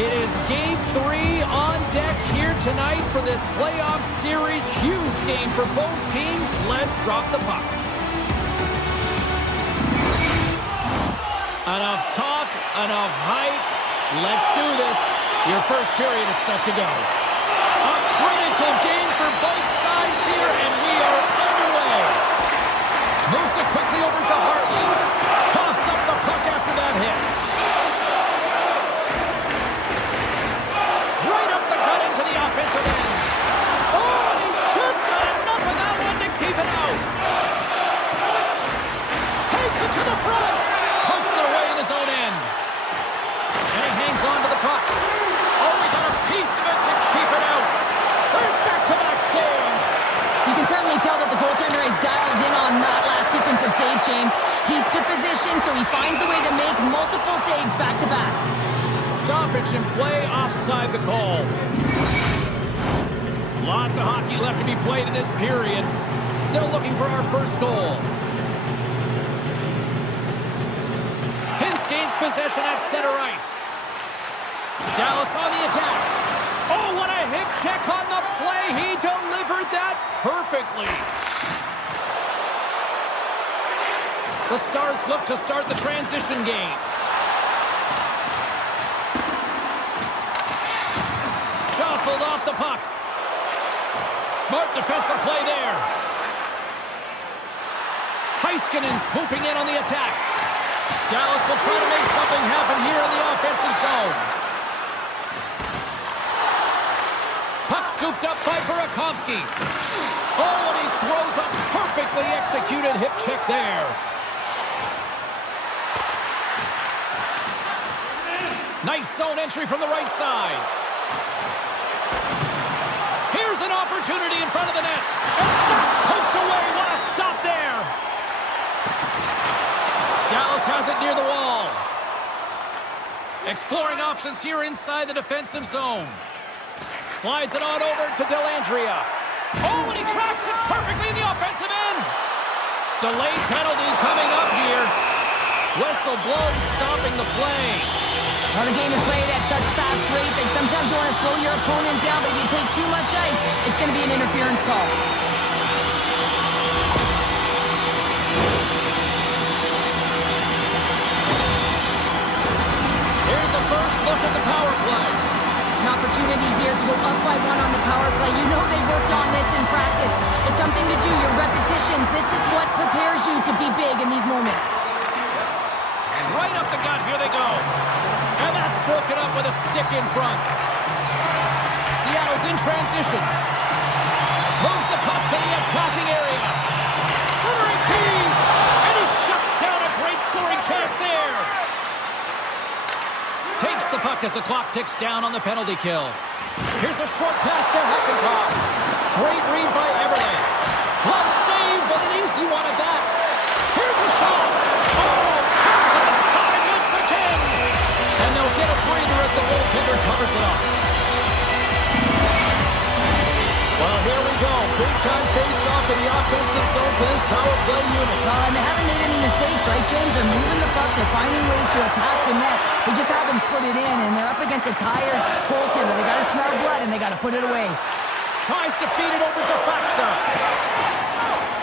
It is Game 3 on deck here tonight for this playoff series. Huge game for both teams. Let's drop the puck. Enough talk, enough hype. Let's do this. Your first period is set to go. A critical game for both sides here, and we are underway. Moves it quickly over to Hartley. Coughs up the puck after that hit. Right up the gut into the offensive end. Oh, and he just got enough of that one to keep it out. Takes it to the front. Pumps it away in his own end. And he hangs on to the puck. Oh, he got a piece of it to keep it out. There's back-to-back saves. You can certainly tell that the goaltender is dialed in on that last sequence of saves, James. He's to position, so he finds a way to make multiple saves back-to-back. Stoppage in play, offside the call. Lots of hockey left to be played in this period. Still looking for our first goal. Hintz gains possession at center ice. Dallas on the attack. Oh, what a hip check on the play. He delivered that perfectly. The Stars look to start the transition game. Jostled off the puck. Smart defensive play there. Heiskanen swooping in on the attack. Dallas will try to make something happen here in the offensive zone. Puck scooped up by Burakovsky. Oh, and he throws a perfectly executed hip check there. Nice zone entry from the right side. Here's an opportunity in front of the net. And that's poked away. What a stop there. Dallas has it near the wall. Exploring options here inside the defensive zone. Slides it on over to Dellandrea. Oh, and he tracks it perfectly in the offensive end. Delayed penalty coming up here. Whistle blown, stopping the play. Well, the game is played at such fast rate that sometimes you want to slow your opponent down, but if you take too much ice, it's going to be an interference call. Here's the first look at the power play. An opportunity here to go up by one on the power play. You know they worked on this in practice. It's something to do, your repetitions. This is what prepares you to be big in these moments. And right up the gut, here they go. And that's broken up with a stick in front. Seattle's in transition. Moves the puck to the attacking area. Centering feed. And he shuts down a great scoring chance there. Takes the puck as the clock ticks down on the penalty kill. Here's a short pass to Hakanpää. Great read by Everly. Glove save, but an easy one at that. Here's a shot. Oh, turns on the side once again. And they'll get a breather as the goaltender covers it up. Well, here we go. Big-time face-off in the offensive zone for this power play unit. And they haven't made any mistakes, right, James? They're moving the puck. They're finding ways to attack the net. They just haven't put it in, and they're up against a tired goaltender. They got a smart blood, and they got to put it away. Tries to feed it over to Faxa.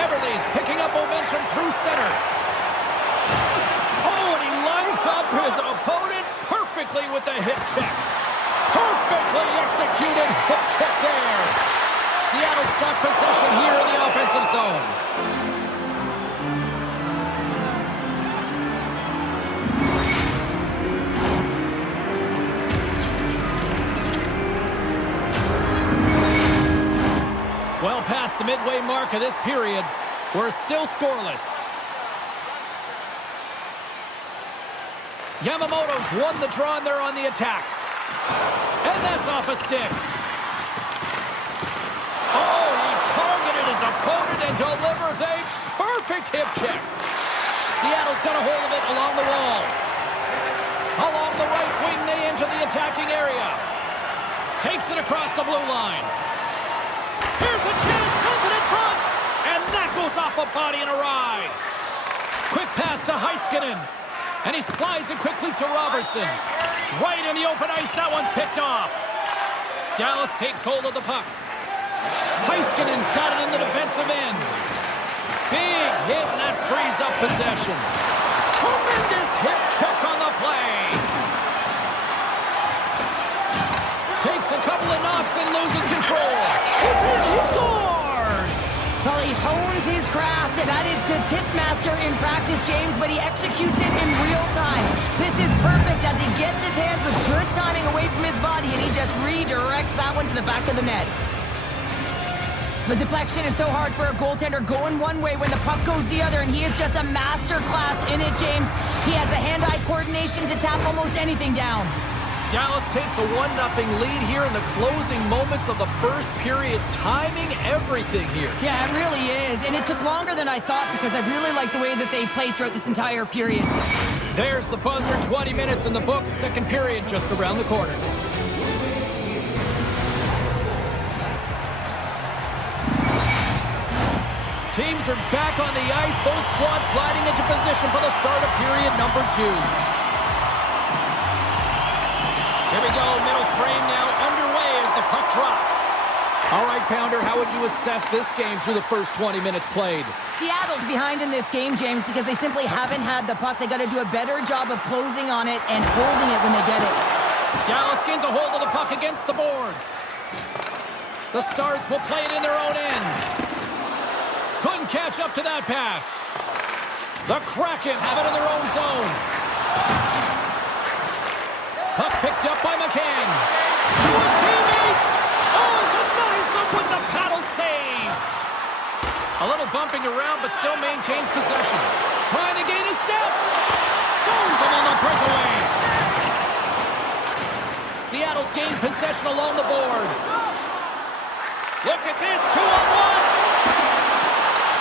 Everly's picking up momentum through center. Oh, and he lines up his opponent perfectly with the hip check. Perfectly executed hip check there. Seattle's got possession here in the offensive zone. Well past the midway mark of this period, we're still scoreless. Yamamoto's won the draw and they're on the attack. And that's off a stick. Oh, he targeted his opponent and delivers a perfect hip check. Seattle's got a hold of it along the wall. Along the right wing, they enter the attacking area. Takes it across the blue line. Here's a chance, sends it in front. And that goes off a body and a ride. Quick pass to Heiskanen. And he slides it quickly to Robertson. Right in the open ice, that one's picked off. Dallas takes hold of the puck. Heiskanen's got it in the defensive end. Big hit, and that frees up possession. Tremendous hip check on the play. Takes a couple of knocks and loses control. He's in, he scores! Well, he hones his craft, and that is the tip master in practice, James, but he executes it in real time. This is perfect as he gets his hands with good timing away from his body, and he just redirects that one to the back of the net. The deflection is so hard for a goaltender going one way when the puck goes the other, and he is just a master class in it, James. He has the hand-eye coordination to tap almost anything down. Dallas takes a 1-0 lead here in the closing moments of the first period. Timing everything here. Yeah, it really is, and it took longer than I thought because I really like the way that they played throughout this entire period. There's the buzzer, 20 minutes in the books, second period just around the corner. Teams are back on the ice, both squads gliding into position for the start of period number 2. Here we go, middle frame now underway as the puck drops. All right, Pounder, how would you assess this game through the first 20 minutes played? Seattle's behind in this game, James, because they simply haven't had the puck. They got to do a better job of closing on it and holding it when they get it. Dallas gains a hold of the puck against the boards. The Stars will play it in their own end. Couldn't catch up to that pass. The Kraken have it in their own zone. Puck picked up by McCann. To his teammate. Oh, denies him with the paddle save. A little bumping around, but still maintains possession. Trying to gain a step. Scores him on the breakaway. Seattle's gained possession along the boards. Look at this, 2-on-1.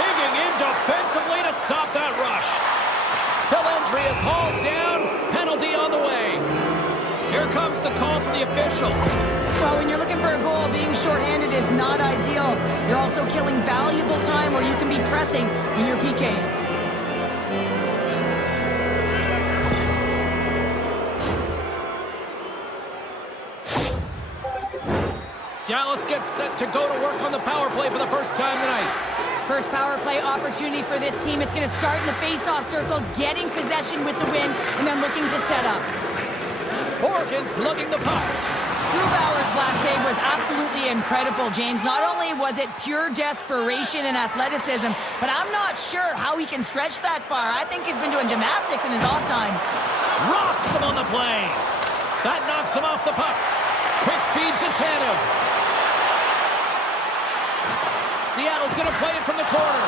Digging in defensively to stop that rush. Delendry is hauled down. Penalty on the way. Here comes the call from the official. Well, when you're looking for a goal, being shorthanded is not ideal. You're also killing valuable time where you can be pressing when you're PKing. Dallas gets set to go to work on the power play for the first time tonight. First power play opportunity for this team. It's going to start in the face-off circle, getting possession with the win, and then looking to set up. Morgan's lugging the puck. Grubauer's last save was absolutely incredible, James. Not only was it pure desperation and athleticism, but I'm not sure how he can stretch that far. I think he's been doing gymnastics in his off time. Rocks him on the play. That knocks him off the puck. Quick feed to Tanev. Seattle's going to play it from the corner.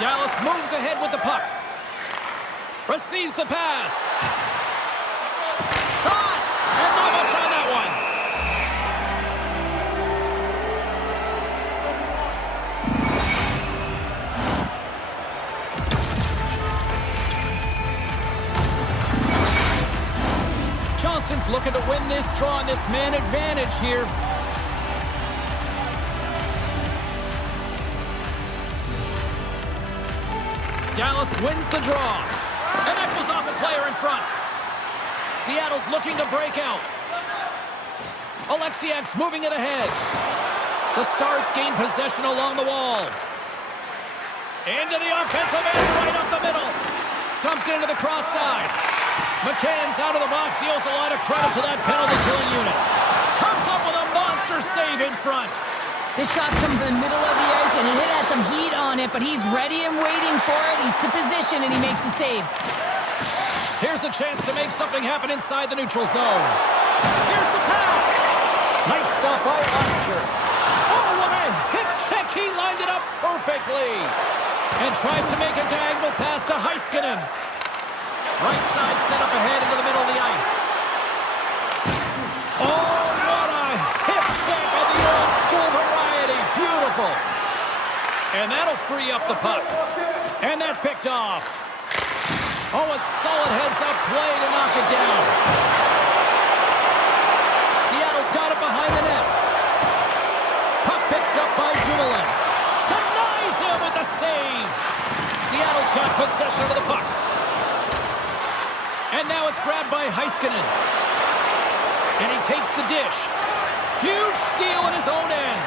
Dallas moves ahead with the puck. Receives the pass. Shot! And not much on that one. Johnston's looking to win this draw on this man advantage here. Dallas wins the draw. And that goes off a player in front. Seattle's looking to break out. Alexiak's moving it ahead. The Stars gain possession along the wall. Into the offensive end, right up the middle. Dumped into the cross side. McCann's out of the box. He owes a lot of credit to that penalty-killing unit. Comes up with a monster save in front. This shot's coming from the middle of the ice, and it has some heat on it, but he's ready and waiting for it. He's to position, and he makes the save. Here's a chance to make something happen inside the neutral zone. Here's the pass. Nice stop by Archer. Oh, what a hip check. He lined it up perfectly. And tries to make a diagonal pass to Heiskanen. Right side set up ahead into the middle of the ice. Oh, what a hip check of the old school variety. Beautiful. And that'll free up the puck. And that's picked off. Oh, a solid heads-up play to knock it down. Seattle's got it behind the net. Puck picked up by Dumoulin. Denies him with the save. Seattle's got possession of the puck. And now it's grabbed by Heiskanen. Heiskanen. And he takes the dish. Huge steal in his own end.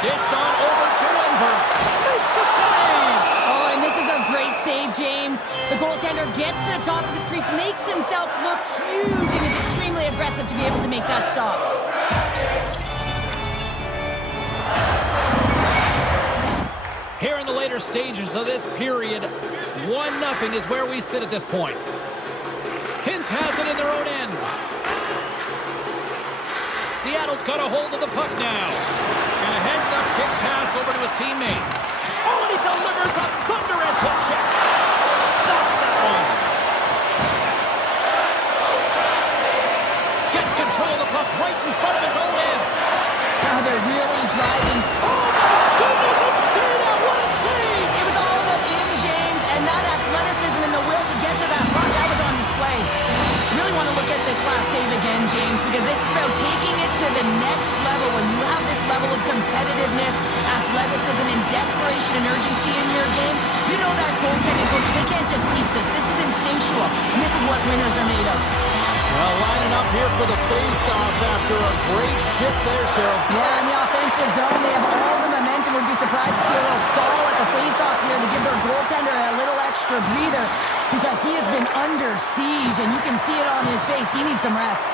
Dished on over to Wenberg. Makes the save! Oh, and this is a great save, James. The goaltender gets to the top of his crease, makes himself look huge, and is extremely aggressive to be able to make that stop. Here in the later stages of this period, 1-0 is where we sit at this point. Hintz has it in their own end. Seattle's got a hold of the puck now. And a heads-up kick pass over to his teammate. Oh, and he delivers a thunderous hit check. Stops that one. Gets control of the puck right in front of his own end. Now they're really driving. Oh, my goodness, it stayed out. What a save. It was all about him, James, and that athleticism and the will to get to that puck, that was on display. Really want to look at this last save again, James, because this is about taking it to the next level. When you have this level of competitiveness, athleticism, and desperation and urgency in your game, you know that goaltending coach, they can't just teach this. This is instinctual, and this is what winners are made of. Well, lining up here for the face-off after a great shift there, Cheryl. Yeah, in the offensive zone, they have all the momentum. Would be surprised to see a little stall at the face-off here to give their goaltender a little extra breather because he has been under siege, and you can see it on his face. He needs some rest.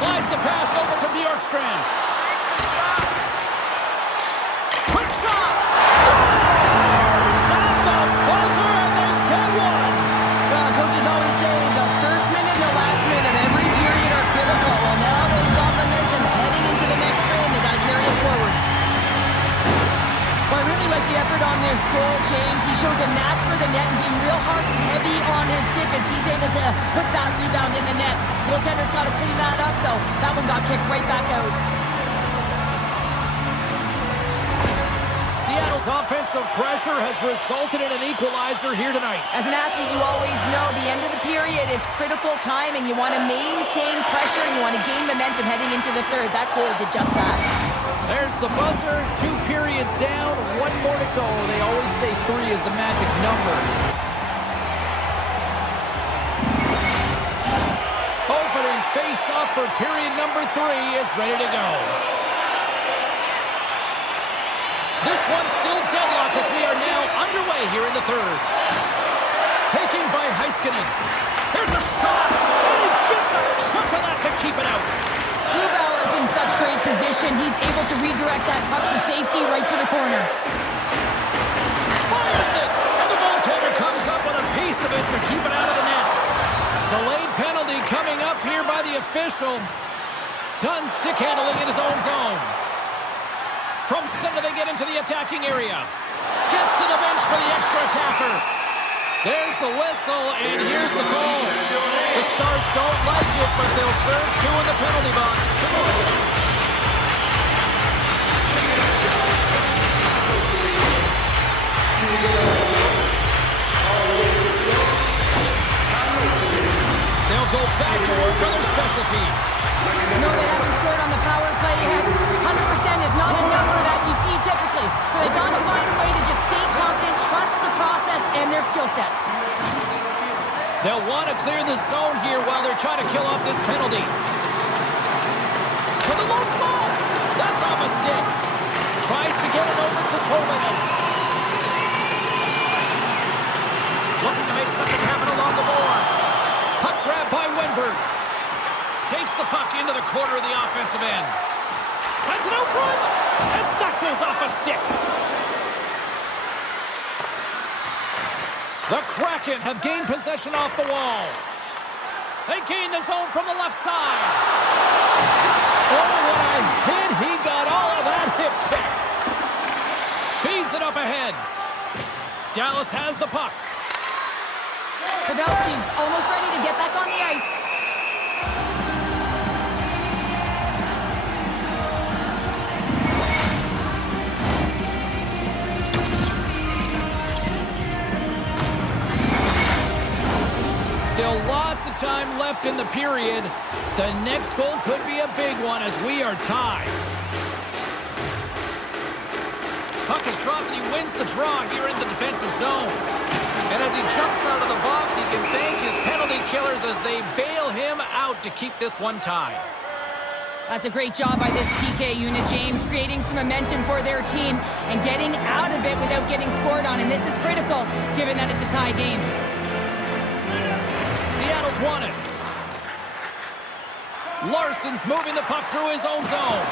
Slides the pass over to Bjorkstrand. Quick shot! Scores! At the buzzer, and they get one! Well, coaches always say the first minute and the last minute of every period are critical. Well, now they've got momentum heading into the next frame. They got to carry it forward. Well, I really like the effort on this goal, James. He shows a knack for the net and being real hard and heavy on his stick as he's able to put that rebound in the net. Goaltender's got to clean that up, though. That one got kicked right back out. Seattle's offensive pressure has resulted in an equalizer here tonight. As an athlete, you always know the end of the period is critical time, and you want to maintain pressure, and you want to gain momentum heading into the third. That goal did just that. There's the buzzer. 2 periods down, 1 more to go. They always say 3 is the magic number. Opening face-off for period number 3 is ready to go. This one's still deadlocked as we are now underway here in the third. Taken by Heiskanen. There's a shot, and he gets a chunk of that to keep it out. Grubauer's in such great position. He's able to redirect that puck to safety right to the corner. Fires it, and the goaltender comes up with a piece of it to keep it out of the net. Delayed penalty coming up here by the official. Done stick handling in his own zone. From center they get into the attacking area. Gets to the bench for the extra attacker. There's the whistle, and here's the call. The Stars don't like it, but they'll serve 2 in the penalty box. They'll go back to work on their special teams. No, they haven't scored on the power play yet. 100% is not a number that you see typically. So they've got to find a way to just stay confident, trust the process and their skill sets. They'll want to clear the zone here while they're trying to kill off this penalty. For the low slide. That's off a stick. Tries to get it over to Tolman. Looking to make something happen along the boards. Puck grab by Wenberg. Takes the puck into the corner of the offensive end. Sends it out front. And that goes off a stick. The Kraken have gained possession off the wall. They gain the zone from the left side. Oh, what a hit. He got all of that hip check. Feeds it up ahead. Dallas has the puck. Pavelski's almost ready to get back on the ice. Still lots of time left in the period. The next goal could be a big one as we are tied. Puck is dropped and he wins the draw here in the defensive zone. And as he jumps out of the box, he can thank his penalty killers as they bail him out to keep this one tied. That's a great job by this PK unit, James, creating some momentum for their team and getting out of it without getting scored on. And this is critical, given that it's a tie game. Seattle's won it. Larson's moving the puck through his own zone.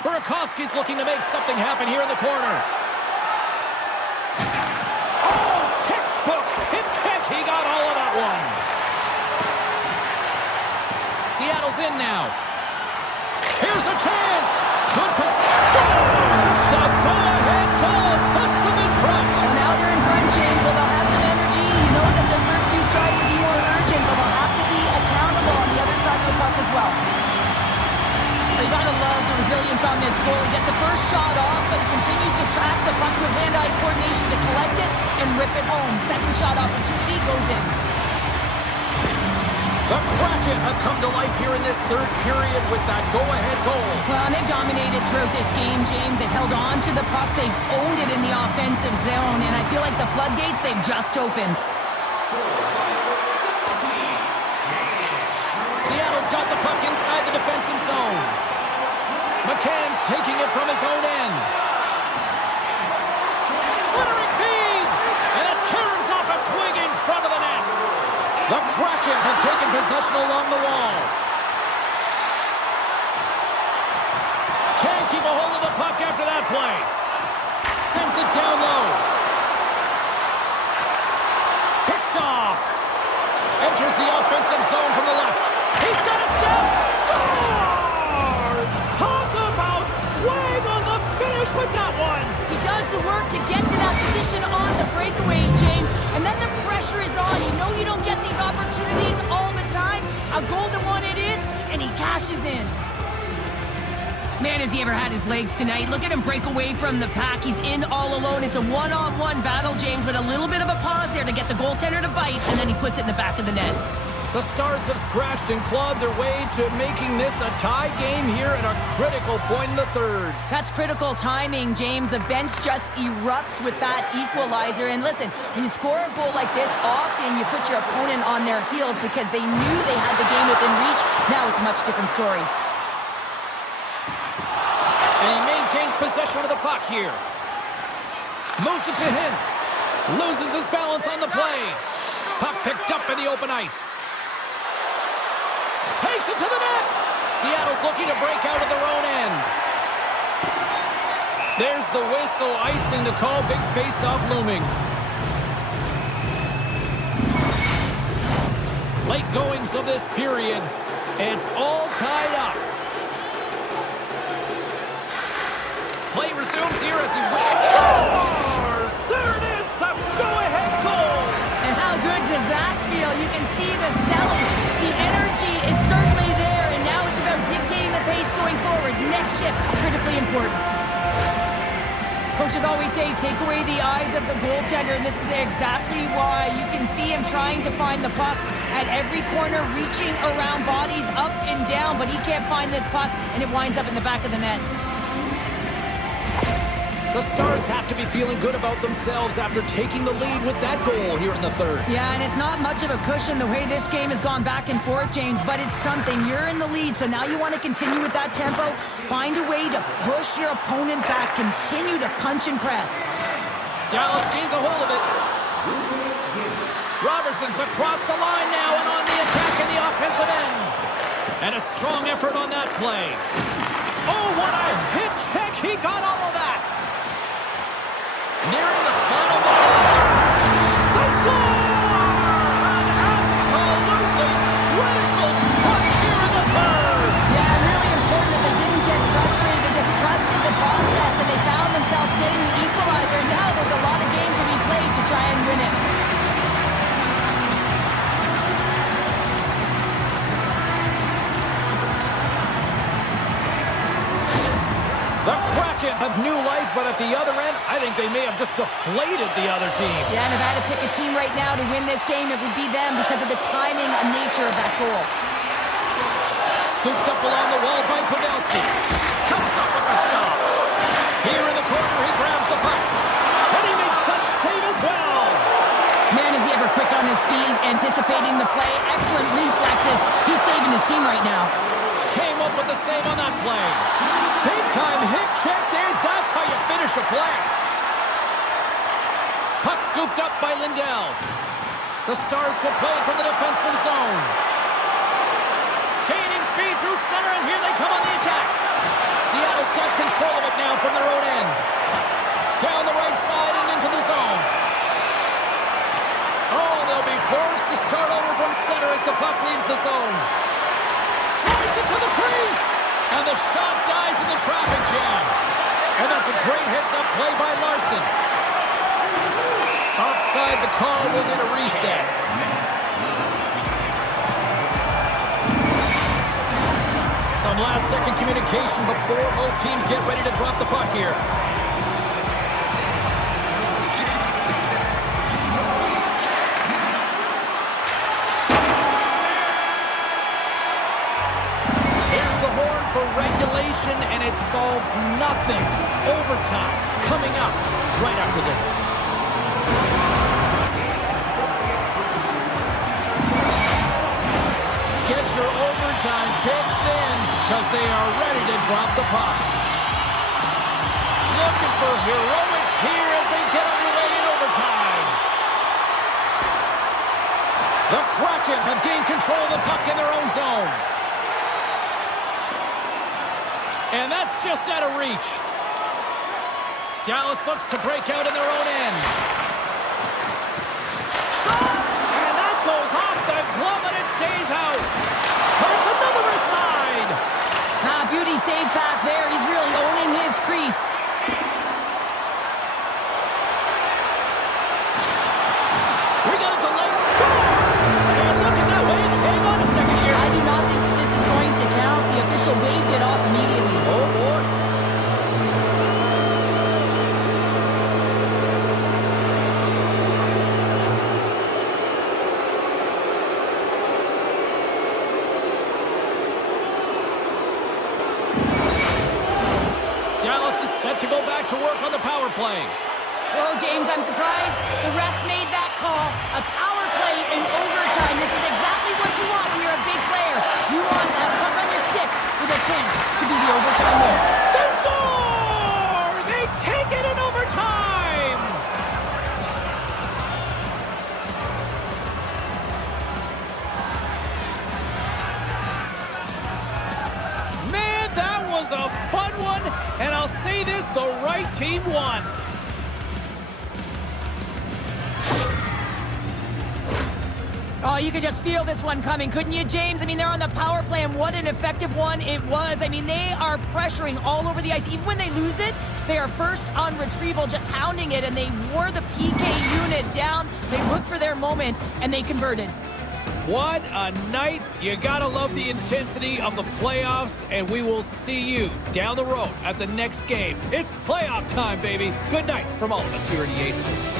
Burakovsky's looking to make something happen here in the corner. Oh, textbook hip check. He got all of that one. Seattle's in now. Here's a chance. Good position. Scores! The go-ahead goal puts them in front. Well, now they're in front, James, so they'll have some energy. You know that their first few strides will be more urgent, but they'll have to be accountable on the other side of the puck as well. You gotta love the resilience on this goal. He gets the first shot off, but he continues to track the puck with hand-eye coordination to collect it and rip it home. Second shot opportunity goes in. The Kraken have come to life here in this third period with that go-ahead goal. Well, they've dominated throughout this game, James. They've held on to the puck. They've owned it in the offensive zone, and I feel like the floodgates, they've just opened. Seattle's got the puck inside the defensive zone. McCann's taking it from his own end. Slithering feed! And it caroms off a twig in front of the net. The Kraken have taken possession along the wall. Can't keep a hold of the puck after that play. Sends it down low. Picked off. Enters the offensive zone from the left. He's got a step. Scores! Talk about swag on the finish with that one. He does the work to get to that position on the breakaway, James. And then the pressure is on. You know you don't get these opportunities all the time. A golden one it is, and he cashes in. Man, has he ever had his legs tonight. Look at him break away from the pack. He's in all alone. It's a one-on-one battle, James, but a little bit of a pause there to get the goaltender to bite, and then he puts it in the back of the net. The Stars have scratched and clawed their way to making this a tie game here at a critical point in the third. That's critical timing, James. The bench just erupts with that equalizer. And listen, when you score a goal like this, often you put your opponent on their heels because they knew they had the game within reach. Now it's a much different story. And he maintains possession of the puck here. Moves it to Hintz. Loses his balance on the play. Puck picked up in the open ice. Takes it to the net. Seattle's looking to break out of their own end. There's the whistle, icing the call. Big face-off looming. Late goings of this period. It's all tied up. Play resumes here as he scores! There it is, the go-ahead goal! And how good does that feel? You can see the selling. The energy is certainly there, and now it's about dictating the pace going forward. Next shift, critically important. Coaches always say, take away the eyes of the goaltender, and this is exactly why. You can see him trying to find the puck at every corner, reaching around bodies up and down, but he can't find this puck, and it winds up in the back of the net. The Stars have to be feeling good about themselves after taking the lead with that goal here in the third. Yeah, and it's not much of a cushion the way this game has gone back and forth, James, but it's something. You're in the lead, so now you want to continue with that tempo. Find a way to push your opponent back. Continue to punch and press. Dallas gains a hold of it. Robertson's across the line now and on the attack in the offensive end. And a strong effort on that play. Oh, what a hit check. He got all of that. Nearing the final minute. They score! An absolutely critical strike here in the third. Yeah, really important that they didn't get frustrated. They just trusted the process, and they found themselves getting the equalizer. Now there's a lot of game to be played to try and win it. The Kraken have new life, but at the other end, I think they may have just deflated the other team. Yeah, and if I had to pick a team right now to win this game, it would be them because of the timing and nature of that goal. Scooped up along the wall by Pavelski. Comes up with the stop. Here in the corner, he grabs the puck. quick on his feet, anticipating the play. Excellent reflexes. He's saving his team right now. Came up with the save on that play. Big time hip check there. That's how you finish a play. Puck scooped up by Lindell. The Stars will play from the defensive zone. Gaining speed through center, and here they come on the attack. Seattle's got control of it now from their own end. Down the right side and into the zone. Oh, they'll be forced to start over from center as the puck leaves the zone. Drives it to the crease. And the shot dies in the traffic jam. And that's a great heads-up play by Larson. Offside, the call will get a reset. Some last-second communication before both teams get ready to drop the puck here. Here's the horn for regulation, and it solves nothing. Overtime coming up right after this. Get your overtime picks in because they are ready to drop the puck. Looking for heroics here as they get underway in overtime. The Krakens have gained control of the puck in their own zone. And that's just out of reach. Dallas looks to break out in their own end. And that goes off the glove and it stays out. Turns another aside. Beauty save back there. He's really owning his crease. We got a delay. Scores! And look at that. Wait, hang on a second here. I do not think that this is going to count. The official waved it off immediately. Oh, boy. Dallas is set to go back to work on the power play. Whoa, James, I'm surprised the ref made that call. A power play in overtime. This is exactly what you want when you're a big player. You want that puck on your stick with a chance to be the overtime winner. They score! They take it in overtime! Man, that was a fun one, and I'll say this, the right team won. Oh, you could just feel this one coming, couldn't you, James? I mean, they're on the power play, and what an effective one it was. I mean, they are pressuring all over the ice. Even when they lose it, they are first on retrieval, just hounding it, and they wore the PK unit down. They looked for their moment, and they converted. What a night. You gotta love the intensity of the playoffs, and we will see you down the road at the next game. It's playoff time, baby. Good night from all of us here at EA Sports.